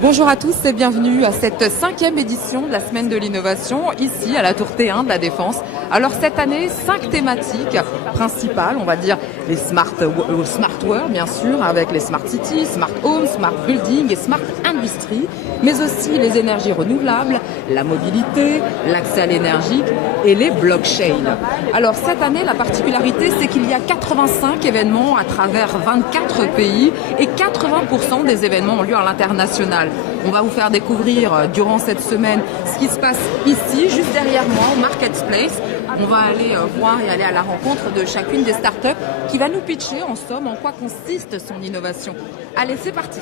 Bonjour à tous et bienvenue à cette 5e édition de la Semaine de l'Innovation, ici à la Tour T1 de la Défense. Alors cette année, 5 thématiques principales, on va dire les Smartware bien sûr, avec les Smart City, Smart Home, Smart Building et Smart Industry, mais aussi les énergies renouvelables, la mobilité, l'accès à l'énergie et les blockchains. Alors cette année, la particularité, c'est qu'il y a 85 événements à travers 24 pays et 80% des événements ont lieu à l'international. On va vous faire découvrir durant cette semaine ce qui se passe ici, juste derrière moi, au Marketplace. On va aller voir et aller à la rencontre de chacune des startups qui va nous pitcher en somme en quoi consiste son innovation. Allez, c'est parti.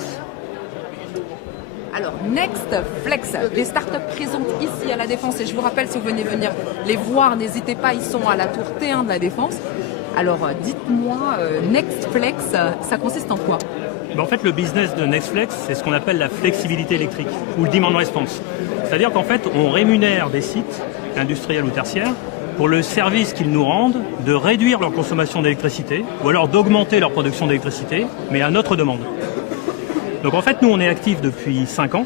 Alors, Nextflex, les startups présentes ici à la Défense, et je vous rappelle, si vous venez venir les voir, n'hésitez pas, ils sont à la Tour T1 de la Défense. Alors, dites-moi, Nextflex, ça consiste en quoi ? En fait, le business de Nextflex, c'est ce qu'on appelle la flexibilité électrique ou le demand response. C'est-à-dire qu'en fait, on rémunère des sites industriels ou tertiaires pour le service qu'ils nous rendent de réduire leur consommation d'électricité ou alors d'augmenter leur production d'électricité, mais à notre demande. Donc en fait, nous, on est actifs depuis 5 ans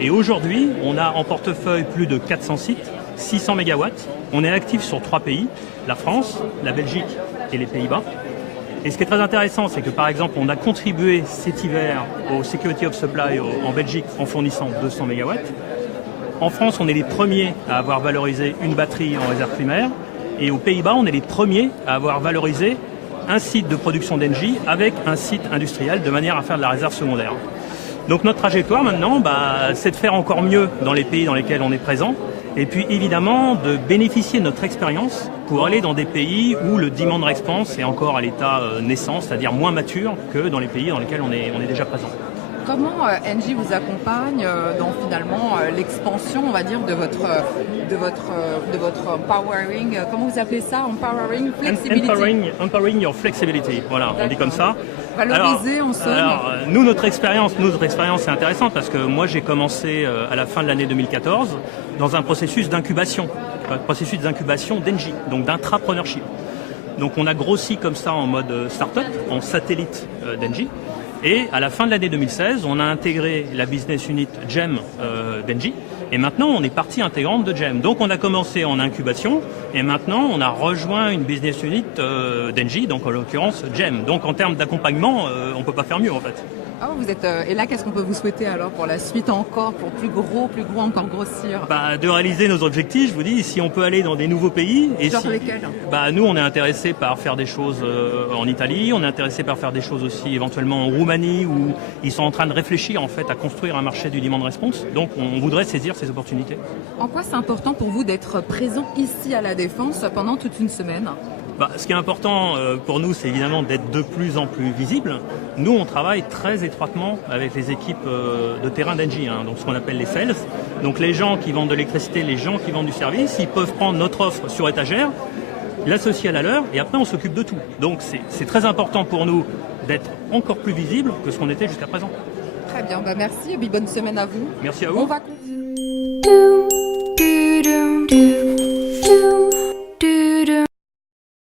et aujourd'hui, on a en portefeuille plus de 400 sites, 600 MW. On est actifs sur 3 pays, la France, la Belgique et les Pays-Bas. Et ce qui est très intéressant, c'est que par exemple, on a contribué cet hiver au Security of Supply en Belgique en fournissant 200 MW. En France, on est les premiers à avoir valorisé une batterie en réserve primaire. Et aux Pays-Bas, on est les premiers à avoir valorisé un site de production d'énergie avec un site industriel de manière à faire de la réserve secondaire. Donc notre trajectoire maintenant, c'est de faire encore mieux dans les pays dans lesquels on est présent. Et puis évidemment de bénéficier de notre expérience pour aller dans des pays où le demand response est encore à l'état naissant, c'est-à-dire moins mature que dans les pays dans lesquels on est déjà présent. Comment Engie vous accompagne dans finalement l'expansion, on va dire, de votre empowering, comment vous appelez ça, empowering flexibility? Empowering your flexibility, voilà, on dit comme ça. Valoriser en somme. Alors, notre expérience est intéressante parce que moi j'ai commencé à la fin de l'année 2014 dans un processus d'incubation d'Engie, donc d'intrapreneurship. Donc on a grossi comme ça en mode start-up, en satellite d'Engie. Et à la fin de l'année 2016, on a intégré la business unit GEM d'Engie. Et maintenant, on est partie intégrante de GEM. Donc on a commencé en incubation et maintenant on a rejoint une business unit d'Engie, donc en l'occurrence GEM. Donc en termes d'accompagnement, on ne peut pas faire mieux en fait. Ah, vous êtes, et là, qu'est-ce qu'on peut vous souhaiter alors pour la suite encore, pour plus gros, encore grossir? De réaliser nos objectifs, je vous dis, si on peut aller dans des nouveaux pays. Et genre lesquels? Nous, on est intéressés par faire des choses en Italie, on est intéressés par faire des choses aussi éventuellement en Roumanie, où ils sont en train de réfléchir en fait à construire un marché du demand response. Donc on voudrait saisir ces opportunités. En quoi c'est important pour vous d'être présent ici à la Défense pendant toute une semaine? Ce qui est important pour nous, c'est évidemment d'être de plus en plus visible. Nous, on travaille très étroitement avec les équipes de terrain d'Engie, donc ce qu'on appelle les sales. Donc les gens qui vendent de l'électricité, les gens qui vendent du service, ils peuvent prendre notre offre sur étagère, l'associer à la leur, et après on s'occupe de tout. Donc c'est très important pour nous d'être encore plus visible que ce qu'on était jusqu'à présent. Très bien, merci et bonne semaine à vous. Merci à vous. On va continuer.